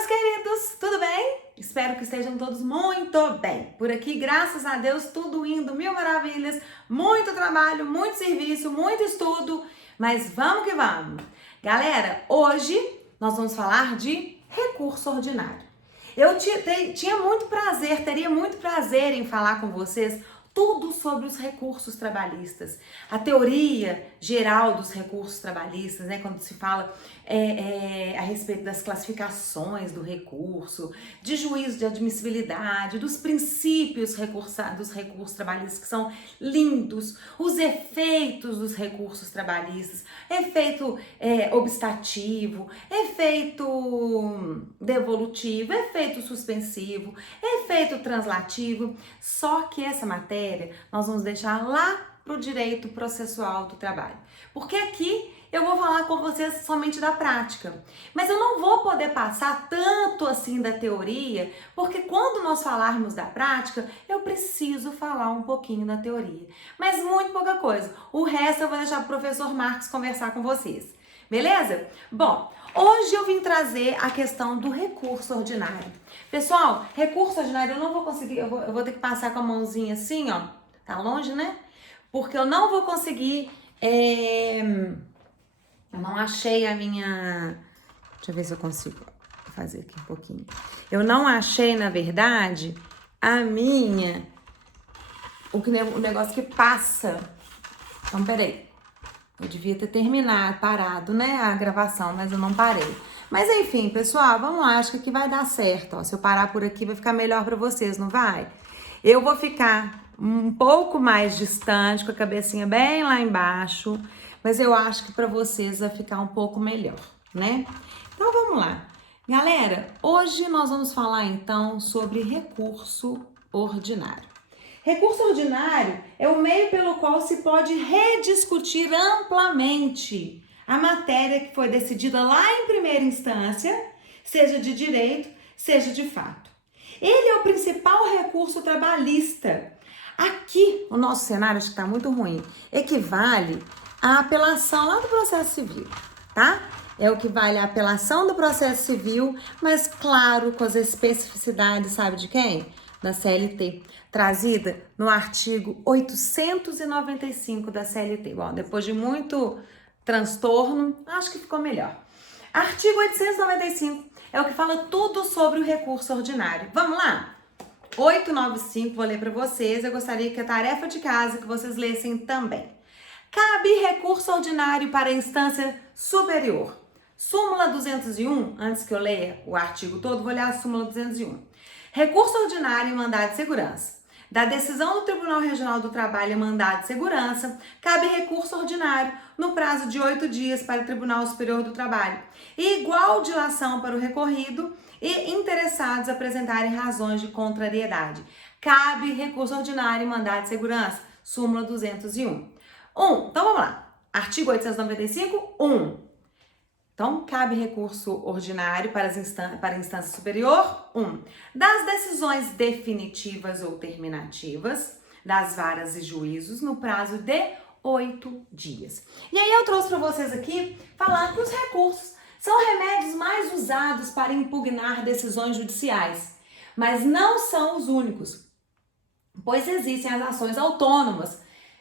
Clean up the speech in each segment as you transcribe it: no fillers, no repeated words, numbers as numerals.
meus queridos, tudo bem? Espero que estejam todos muito bem. Por aqui, graças a Deus, tudo indo mil maravilhas, muito trabalho, muito serviço, muito estudo, mas vamos que vamos. Galera, hoje nós vamos falar de recurso ordinário. Eu teria muito prazer em falar com vocês tudo sobre os recursos trabalhistas, a teoria geral dos recursos trabalhistas, né? Quando se fala a respeito das classificações do recurso, de juízo de admissibilidade, dos princípios dos recursos trabalhistas que são lindos, os efeitos dos recursos trabalhistas, efeito obstativo, efeito devolutivo, efeito suspensivo, efeito translativo. Só que essa matéria nós vamos deixar lá para o direito processual do trabalho, porque aqui eu vou falar com vocês somente da prática, mas eu não vou poder passar tanto assim da teoria, porque quando nós falarmos da prática, eu preciso falar um pouquinho da teoria, mas muito pouca coisa. O resto eu vou deixar o professor Marcos conversar com vocês, beleza? Bom, hoje eu vim trazer a questão do recurso ordinário. Pessoal, recurso ordinário eu não vou conseguir, eu vou ter que passar com a mãozinha assim, ó, tá longe, né? Porque eu não vou conseguir, eu não achei a minha, deixa eu ver se eu consigo fazer aqui um pouquinho. Eu não achei, na verdade, o negócio que passa. Então, peraí. Eu devia ter parado, né, a gravação, mas eu não parei. Mas enfim, pessoal, vamos lá, acho que aqui vai dar certo, ó. Se eu parar por aqui vai ficar melhor para vocês, não vai? Eu vou ficar um pouco mais distante, com a cabecinha bem lá embaixo, mas eu acho que para vocês vai ficar um pouco melhor, né? Então vamos lá. Galera, hoje nós vamos falar então sobre recurso ordinário. Recurso ordinário é o meio pelo qual se pode rediscutir amplamente a matéria que foi decidida lá em primeira instância, seja de direito, seja de fato. Ele é o principal recurso trabalhista. Aqui, o nosso cenário, acho que está muito ruim, equivale à apelação lá do processo civil, tá? É o que vale a apelação do processo civil, mas claro, com as especificidades, sabe de quem? Da CLT, trazida no artigo 895 da CLT. Bom, depois de muito transtorno, acho que ficou melhor. Artigo 895 é o que fala tudo sobre o recurso ordinário. Vamos lá? 895, vou ler para vocês. Eu gostaria que a tarefa de casa que vocês lessem também. Cabe recurso ordinário para a instância superior. Súmula 201, antes que eu leia o artigo todo, vou ler a súmula 201. Recurso ordinário em mandado de segurança. Da decisão do Tribunal Regional do Trabalho em mandado de segurança, cabe recurso ordinário no prazo de 8 dias para o Tribunal Superior do Trabalho e igual dilação para o recorrido e interessados apresentarem razões de contrariedade. Cabe recurso ordinário em mandado de segurança. Súmula 201. Então vamos lá. Artigo 895, 1. Então, cabe recurso ordinário para a instância superior, 1. Das decisões definitivas ou terminativas das varas e juízos no prazo de 8 dias. E aí eu trouxe para vocês aqui falando que os recursos são remédios mais usados para impugnar decisões judiciais, mas não são os únicos, pois existem as ações autônomas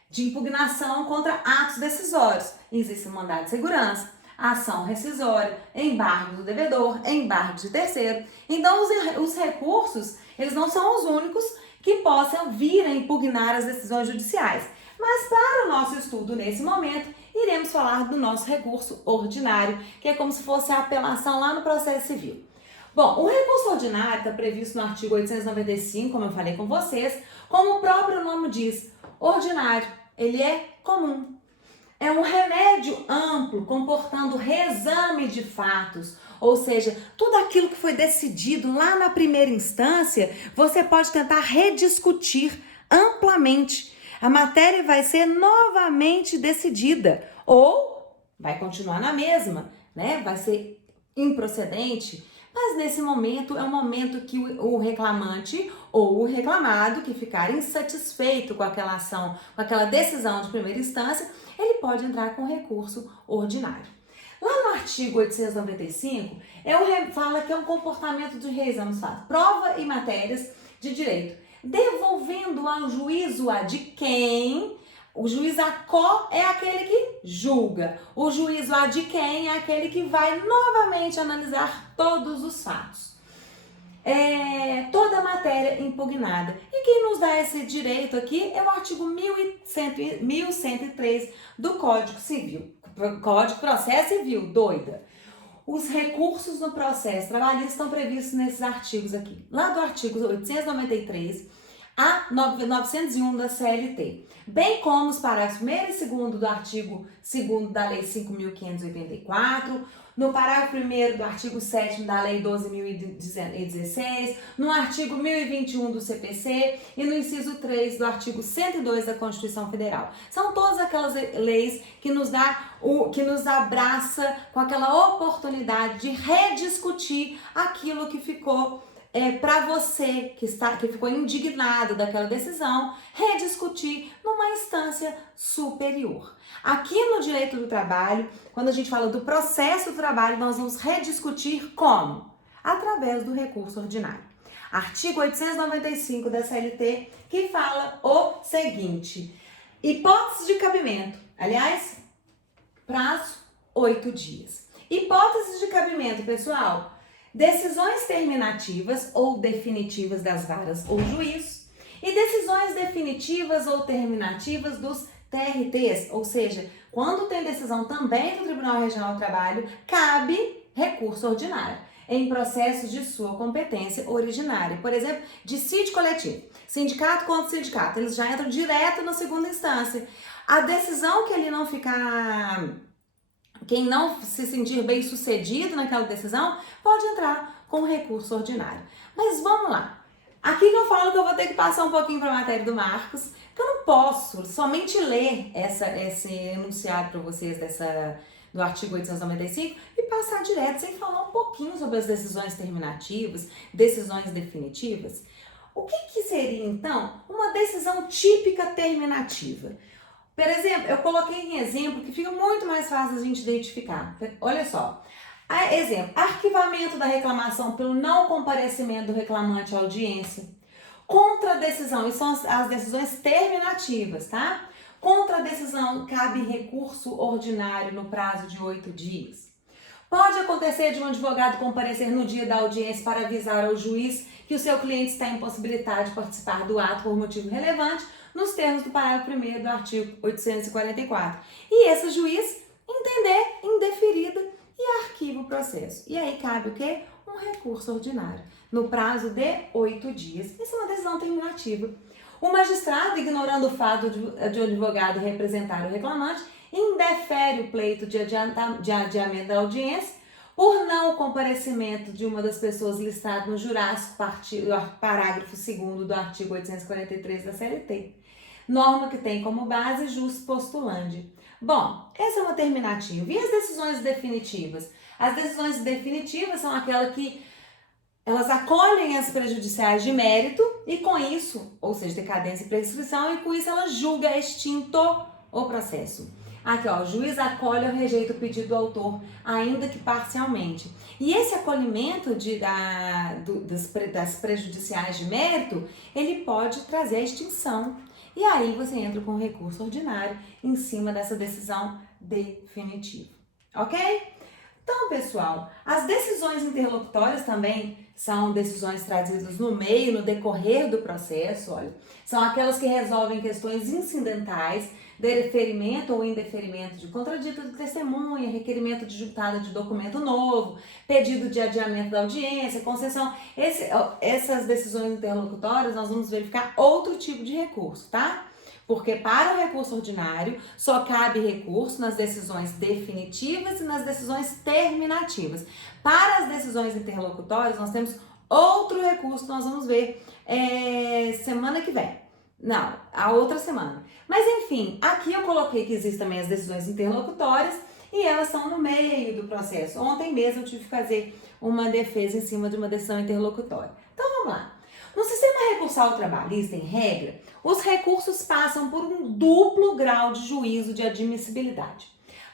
de impugnação contra atos decisórios. Existe o mandado de segurança, ação rescisória, embargo do devedor, embargo de terceiro. Então, os recursos, eles não são os únicos que possam vir a impugnar as decisões judiciais. Mas para o nosso estudo nesse momento, iremos falar do nosso recurso ordinário, que é como se fosse a apelação lá no processo civil. Bom, o recurso ordinário está previsto no artigo 895, como eu falei com vocês, como o próprio nome diz, ordinário, ele é comum. É um remédio amplo, comportando reexame de fatos, ou seja, tudo aquilo que foi decidido lá na primeira instância, você pode tentar rediscutir amplamente. A matéria vai ser novamente decidida, ou vai continuar na mesma, né? Vai ser improcedente, mas nesse momento é um momento que o reclamante ou o reclamado que ficar insatisfeito com aquela ação, com aquela decisão de primeira instância, ele pode entrar com recurso ordinário. Lá no artigo 895, fala que é um comportamento de revisão dos fatos, prova e matérias de direito, devolvendo ao juízo a de quem. O juiz a quo é aquele que julga. O juízo a de quem é aquele que vai novamente analisar todos os fatos. Toda a matéria impugnada. E quem nos dá esse direito aqui é o artigo 1103 do Código Civil. Código Processo Civil, doida. Os recursos no processo trabalhista estão previstos nesses artigos aqui. Lá do artigo 893 a 901 da CLT, bem como os parágrafos 1º e 2º do artigo 2º da Lei 5.584, no parágrafo 1º do artigo 7º da Lei 12.016, no artigo 1021 do CPC e no inciso 3 do artigo 102 da Constituição Federal. São todas aquelas leis que nos abraça com aquela oportunidade de rediscutir aquilo que ficou para você que ficou indignado daquela decisão, rediscutir numa instância superior. Aqui no direito do trabalho, quando a gente fala do processo do trabalho, nós vamos rediscutir como? Através do recurso ordinário. Artigo 895 da CLT, que fala o seguinte: hipótese de cabimento, aliás, prazo 8 dias. Hipótese de cabimento, pessoal: decisões terminativas ou definitivas das varas ou juízos e decisões definitivas ou terminativas dos TRTs, ou seja, quando tem decisão também do Tribunal Regional do Trabalho, cabe recurso ordinário em processos de sua competência originária. Por exemplo, dissídio coletivo, sindicato contra sindicato, eles já entram direto na segunda instância. A decisão que ele não ficar... Quem não se sentir bem sucedido naquela decisão pode entrar com recurso ordinário. Mas vamos lá. Aqui que eu falo que eu vou ter que passar um pouquinho para a matéria do Marcos, porque eu não posso somente ler esse enunciado para vocês do artigo 895 e passar direto sem falar um pouquinho sobre as decisões terminativas, decisões definitivas. O que seria, então, uma decisão típica terminativa? Por exemplo, eu coloquei em exemplo que fica muito mais fácil a gente identificar. Olha só. Exemplo, arquivamento da reclamação pelo não comparecimento do reclamante à audiência. Contra a decisão, e são as decisões terminativas, tá? Contra a decisão, cabe recurso ordinário no prazo de 8 dias. Pode acontecer de um advogado comparecer no dia da audiência para avisar ao juiz que o seu cliente está impossibilitado de participar do ato por motivo relevante, nos termos do parágrafo 1º do artigo 844. E esse juiz entender indeferida e arquiva o processo. E aí cabe o quê? Um recurso ordinário, no prazo de 8 dias. Isso é uma decisão terminativa. O magistrado, ignorando o fato de o advogado representar o reclamante, indefere o pleito de adiamento da audiência por não comparecimento de uma das pessoas listadas no jurássico, parágrafo 2º do artigo 843 da CLT. Norma que tem como base jus postulandi. Bom, essa é uma terminativa. E as decisões definitivas? As decisões definitivas são aquelas que elas acolhem as prejudiciais de mérito e com isso, ou seja, decadência e prescrição, e com isso ela julga extinto o processo. Aqui, ó, o juiz acolhe ou rejeita o pedido do autor, ainda que parcialmente. E esse acolhimento das prejudiciais de mérito, ele pode trazer a extinção. E aí você entra com recurso ordinário em cima dessa decisão definitiva. Ok? Então, pessoal, as decisões interlocutórias também são decisões trazidas no meio, no decorrer do processo, olha. São aquelas que resolvem questões incidentais, deferimento ou indeferimento de contradito de testemunha, requerimento de juntada de documento novo, pedido de adiamento da audiência, concessão. Essas decisões interlocutórias nós vamos verificar outro tipo de recurso, tá? Porque para o recurso ordinário só cabe recurso nas decisões definitivas e nas decisões terminativas. Para as decisões interlocutórias nós temos outro recurso que nós vamos ver semana que vem. Não, a outra semana. Mas enfim, aqui eu coloquei que existem também as decisões interlocutórias e elas estão no meio do processo. Ontem mesmo eu tive que fazer uma defesa em cima de uma decisão interlocutória. Então vamos lá. No sistema recursal trabalhista, em regra, os recursos passam por um duplo grau de juízo de admissibilidade.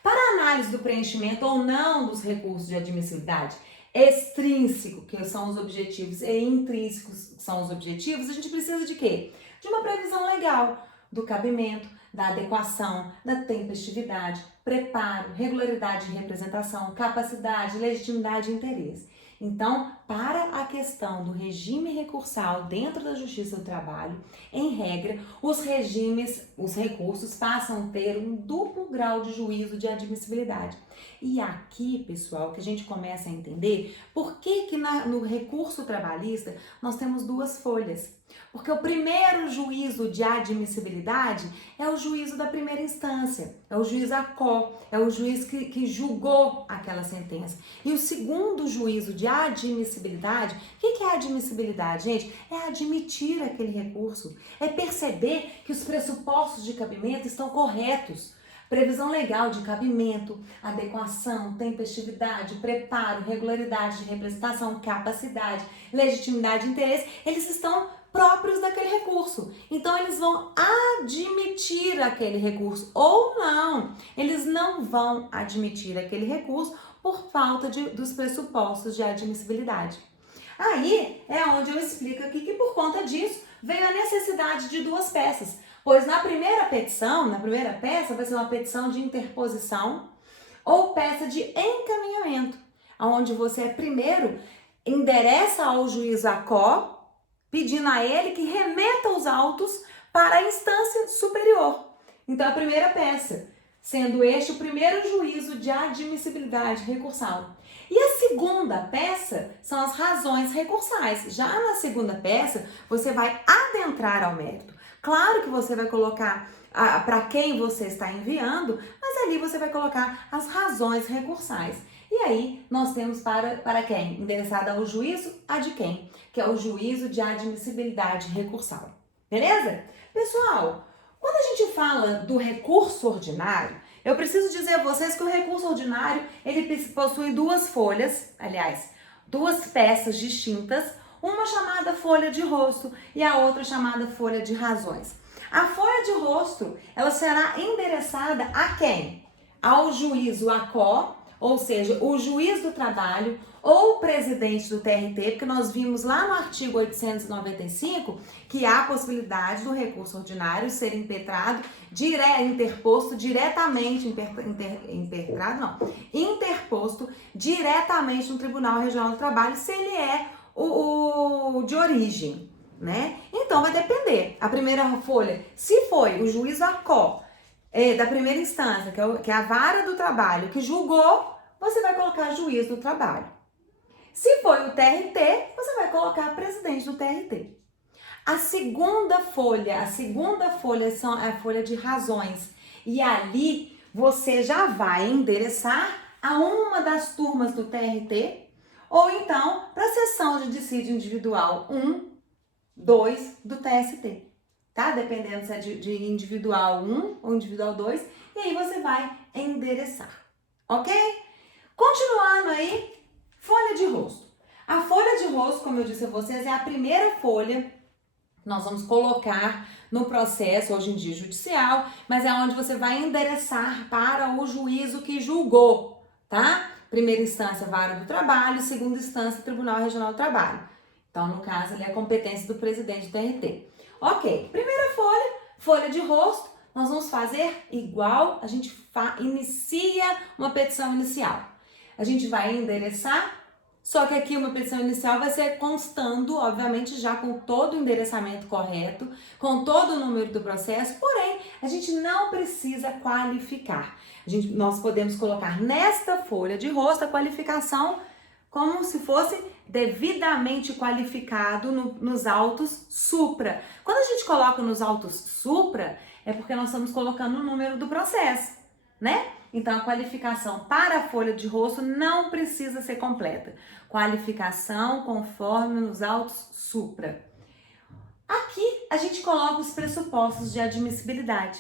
Para a análise do preenchimento ou não dos recursos de admissibilidade extrínseco, que são os objetivos, e intrínsecos, que são os objetivos, a gente precisa de quê? De uma previsão legal do cabimento, da adequação, da tempestividade, preparo, regularidade de representação, capacidade, legitimidade e interesse. Então, para a questão do regime recursal dentro da Justiça do Trabalho, em regra, os recursos passam a ter um duplo grau de juízo de admissibilidade. E aqui, pessoal, que a gente começa a entender por que no recurso trabalhista nós temos duas folhas. Porque o primeiro juízo de admissibilidade é o juízo da primeira instância, é o juiz ACO, é o juiz que julgou aquela sentença. E o segundo juízo de admissibilidade, o que é admissibilidade, gente? É admitir aquele recurso, é perceber que os pressupostos de cabimento estão corretos. Previsão legal de cabimento, adequação, tempestividade, preparo, regularidade de representação, capacidade, legitimidade e interesse, eles estão próprios daquele recurso. Então, eles vão admitir aquele recurso ou não. Eles não vão admitir aquele recurso por falta dos pressupostos de admissibilidade. Aí é onde eu explico aqui que por conta disso veio a necessidade de duas peças. Pois na primeira peça vai ser uma petição de interposição ou peça de encaminhamento, onde você primeiro endereça ao juiz ACO, pedindo a ele que remeta os autos para a instância superior. Então, a primeira peça, sendo este o primeiro juízo de admissibilidade recursal. E a segunda peça são as razões recursais. Já na segunda peça, você vai adentrar ao mérito. Claro que você vai colocar para quem você está enviando, mas ali você vai colocar as razões recursais. E aí, nós temos para quem? Endereçada ao juízo, a de quem? Que é o juízo de admissibilidade recursal. Beleza? Pessoal, quando a gente fala do recurso ordinário, eu preciso dizer a vocês que o recurso ordinário, ele possui duas folhas, aliás, duas peças distintas, uma chamada folha de rosto e a outra chamada folha de razões. A folha de rosto, ela será endereçada a quem? Ao juízo ACO, ou seja, o juiz do trabalho ou o presidente do TRT, porque nós vimos lá no artigo 895 que há a possibilidade do recurso ordinário ser interposto diretamente no Tribunal Regional do Trabalho, se ele é o de origem, né? Então vai depender. A primeira folha, se foi o juiz ACO da primeira instância, que é a vara do trabalho, que julgou, você vai colocar juiz do trabalho. Se foi o TRT, você vai colocar presidente do TRT. A segunda folha são a folha de razões. E ali você já vai endereçar a uma das turmas do TRT, ou então para a sessão de dissídio individual 1, 2 do TST, tá? Dependendo se é de individual 1 ou individual 2, e aí você vai endereçar, ok? Continuando aí, folha de rosto. A folha de rosto, como eu disse a vocês, é a primeira folha que nós vamos colocar no processo, hoje em dia judicial, mas é onde você vai endereçar para o juízo que julgou, tá? Primeira instância, vara do trabalho, segunda instância, Tribunal Regional do Trabalho. Então, no caso, ali é a competência do presidente do TRT. Ok, primeira folha de rosto, nós vamos fazer igual a gente inicia uma petição inicial. A gente vai endereçar, só que aqui uma petição inicial vai ser constando, obviamente, já com todo o endereçamento correto, com todo o número do processo, porém, a gente não precisa qualificar. Nós podemos colocar nesta folha de rosto a qualificação como se fosse devidamente qualificado nos autos supra. Quando a gente coloca nos autos supra, é porque nós estamos colocando o número do processo, né? Então, a qualificação para a folha de rosto não precisa ser completa. Qualificação conforme nos autos supra. Aqui, a gente coloca os pressupostos de admissibilidade.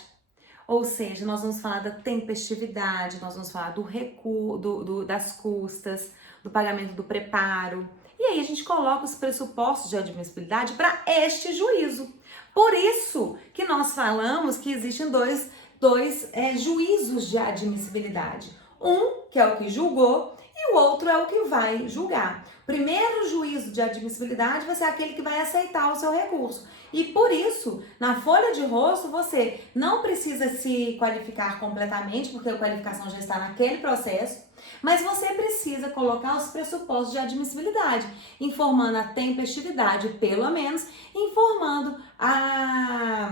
Ou seja, nós vamos falar da tempestividade, nós vamos falar do recuo, das custas, do pagamento do preparo. E aí a gente coloca os pressupostos de admissibilidade para este juízo. Por isso que nós falamos que existem dois dois juízos de admissibilidade. Um, que é o que julgou, e o outro é o que vai julgar. Primeiro juízo de admissibilidade vai ser aquele que vai aceitar o seu recurso. E por isso, na folha de rosto, você não precisa se qualificar completamente, porque a qualificação já está naquele processo, mas você precisa colocar os pressupostos de admissibilidade, informando a tempestividade, pelo menos, informando a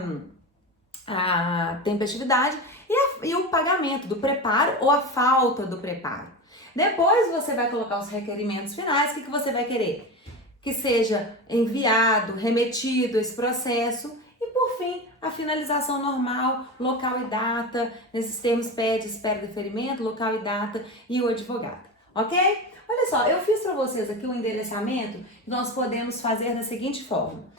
tempestividade e o pagamento do preparo ou a falta do preparo. Depois você vai colocar os requerimentos finais. O que você vai querer? Que seja enviado, remetido esse processo. E por fim, a finalização normal, local e data. Nesses termos pede, espera, deferimento, local e data e o advogado. Ok? Olha só, eu fiz para vocês aqui um endereçamento que nós podemos fazer da seguinte forma.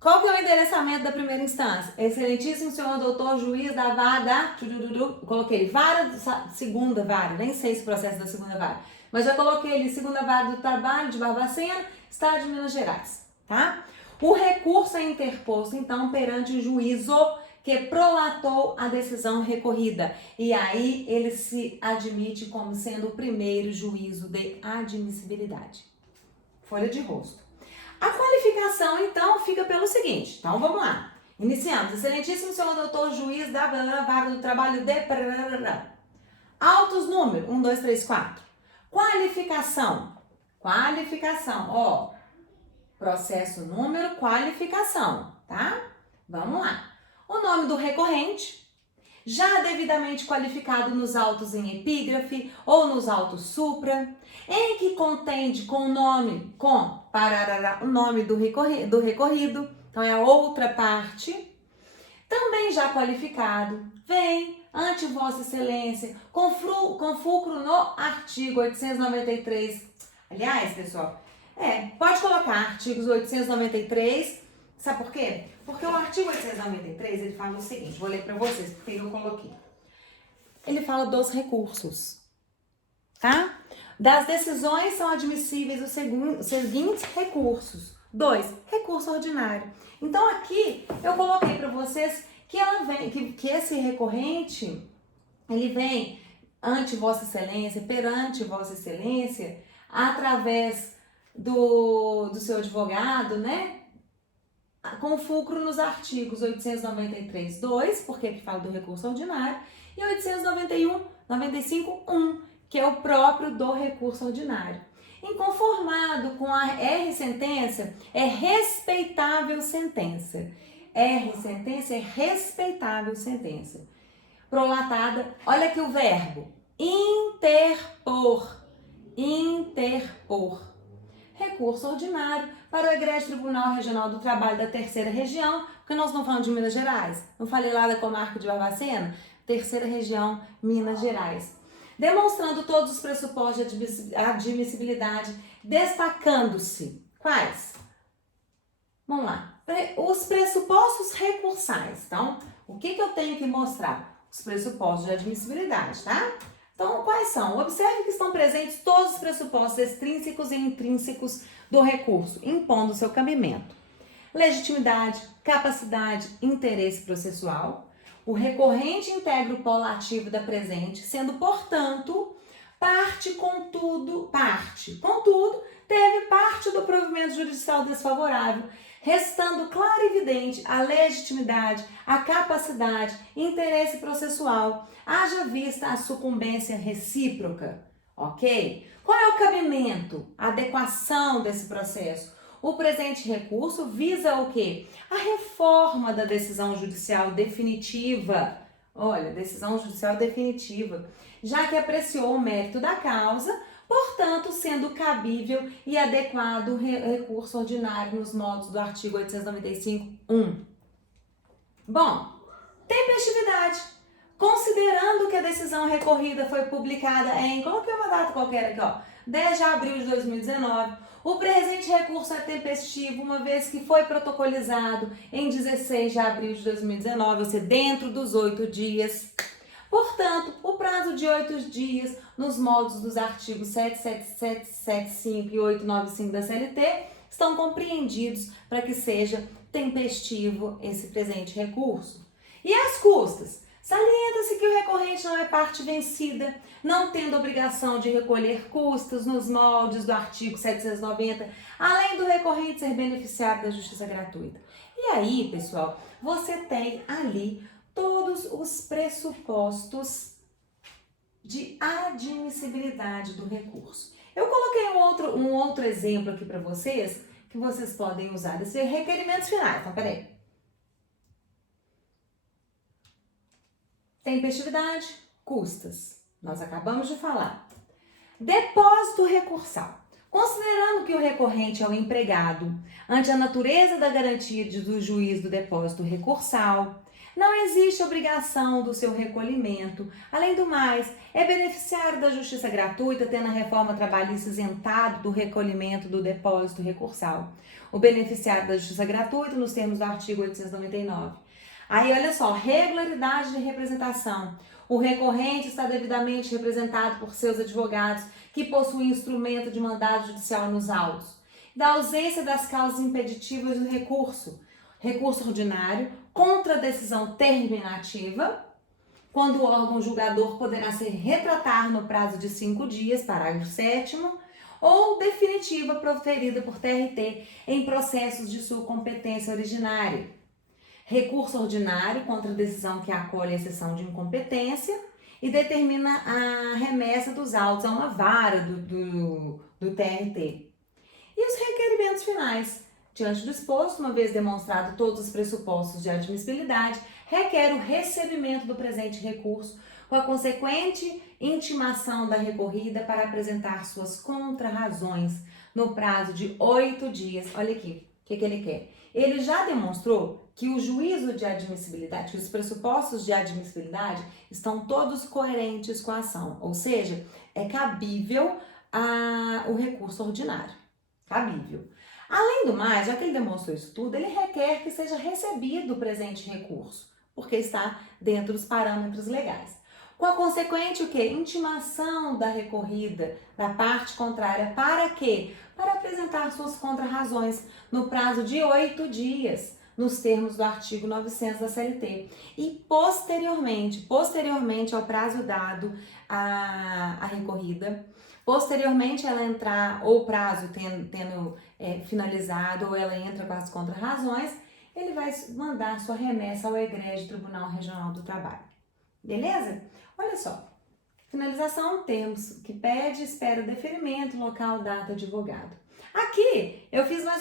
Qual que é o endereçamento da primeira instância? Excelentíssimo senhor doutor juiz da vara da... Coloquei vara, segunda vara, nem sei se o processo da segunda vara, mas já coloquei ali segunda vara do trabalho de Barbacena, estado de Minas Gerais, tá? O recurso é interposto, então, perante o juízo que prolatou a decisão recorrida. E aí ele se admite como sendo o primeiro juízo de admissibilidade. Folha de rosto. A qualificação, então, fica pelo seguinte. Então, vamos lá. Iniciamos. Excelentíssimo senhor doutor juiz da vara do trabalho de... Autos número 1, 2, 3, 4. Qualificação. Qualificação. Ó, processo número, qualificação, tá? Vamos lá. O nome do recorrente, já devidamente qualificado nos autos em epígrafe ou nos autos supra, em que contende com o nome, o nome do recorrido, então é a outra parte, também já qualificado, vem ante Vossa Excelência, com fulcro no artigo 893. Aliás, pessoal, pode colocar artigos 893, sabe por quê? Porque o artigo 893, ele fala o seguinte, vou ler para vocês, porque eu coloquei. Ele fala dos recursos, tá? Das decisões são admissíveis os seguintes recursos. 2, recurso ordinário. Então aqui eu coloquei para vocês que ela vem, que esse recorrente, ele vem ante Vossa Excelência, perante Vossa Excelência, através do seu advogado, né? Com fulcro nos artigos 893.2, porque que fala do recurso ordinário, e 895.1, que é o próprio do recurso ordinário. Inconformado com a R sentença, é respeitável sentença. R sentença é respeitável sentença. Prolatada, olha aqui o verbo, interpor. Interpor. Recurso ordinário para o Egrégio Tribunal Regional do Trabalho da Terceira Região, porque nós não falamos de Minas Gerais. Não falei lá da comarca de Barbacena? Terceira Região, Minas Gerais. Demonstrando todos os pressupostos de admissibilidade, destacando-se. Quais? Vamos lá. Os pressupostos recursais. Então, o que eu tenho que mostrar? Os pressupostos de admissibilidade, tá? Então, quais são? Observe que estão presentes todos os pressupostos extrínsecos e intrínsecos do recurso, impondo seu cabimento. Legitimidade, capacidade, interesse processual. O recorrente integra o polo ativo da presente, sendo, portanto, contudo, teve parte do provimento judicial desfavorável, restando claro e evidente a legitimidade, a capacidade, interesse processual, haja vista a sucumbência recíproca, ok? Qual é o cabimento, a adequação desse processo? O presente recurso visa o quê? A reforma da decisão judicial definitiva. Olha, decisão judicial definitiva, já que apreciou o mérito da causa, portanto, sendo cabível e adequado o recurso ordinário nos modos do artigo 895.1. Bom, tempestividade. Considerando que a decisão recorrida foi publicada em, coloquei uma data qualquer aqui, ó, 10 de abril de 2019, o presente recurso é tempestivo, uma vez que foi protocolizado em 16 de abril de 2019, ou seja, dentro dos 8 dias. Portanto, o prazo de 8 dias, nos moldes dos artigos 77775 e 895 da CLT, estão compreendidos para que seja tempestivo esse presente recurso. E as custas? Salienta-se que o recorrente não é parte vencida, não tendo obrigação de recolher custas nos moldes do artigo 790, além do recorrente ser beneficiário da justiça gratuita. E aí, pessoal, você tem ali todos os pressupostos de admissibilidade do recurso. Eu coloquei um outro exemplo aqui para vocês, que vocês podem usar. Esse é requerimentos finais. Então, peraí. Tempestividade, custas. Nós acabamos de falar. Depósito recursal. Considerando que o recorrente é o empregado, ante a natureza da garantia do juiz do depósito recursal, não existe obrigação do seu recolhimento. Além do mais, é beneficiário da justiça gratuita, tendo a reforma trabalhista isentado do recolhimento do depósito recursal. O beneficiário da justiça gratuita, nos termos do artigo 899. Aí, olha só, regularidade de representação. O recorrente está devidamente representado por seus advogados, que possuem instrumento de mandado judicial nos autos. Da ausência das causas impeditivas do recurso. Recurso ordinário contra a decisão terminativa, quando o órgão julgador poderá se retratar no prazo de 5 dias, parágrafo 7º, ou definitiva proferida por TRT em processos de sua competência originária. Recurso ordinário contra a decisão que acolhe a exceção de incompetência e determina a remessa dos autos a uma vara do TRT. E os requerimentos finais. Diante do exposto, uma vez demonstrado todos os pressupostos de admissibilidade, requer o recebimento do presente recurso com a consequente intimação da recorrida para apresentar suas contrarrazões no prazo de 8 dias. Olha aqui, o que ele quer? Ele já demonstrou que o juízo de admissibilidade, que os pressupostos de admissibilidade estão todos coerentes com a ação, ou seja, é cabível o recurso ordinário. Cabível. Além do mais, já que ele demonstrou isso tudo, ele requer que seja recebido o presente recurso, porque está dentro dos parâmetros legais. Com a consequente, o quê? Intimação da recorrida, da parte contrária, para quê? Para apresentar suas contrarrazões no prazo de 8 dias, nos termos do artigo 900 da CLT. E posteriormente ao prazo dado à recorrida, posteriormente ela entrar, ou o prazo tendo finalizado, ou ela entra com as contrarrazões, ele vai mandar sua remessa ao egrégio Tribunal Regional do Trabalho. Beleza? Olha só. Finalização, termos que pede, espera, deferimento, local, data, advogado. Aqui eu fiz mais ou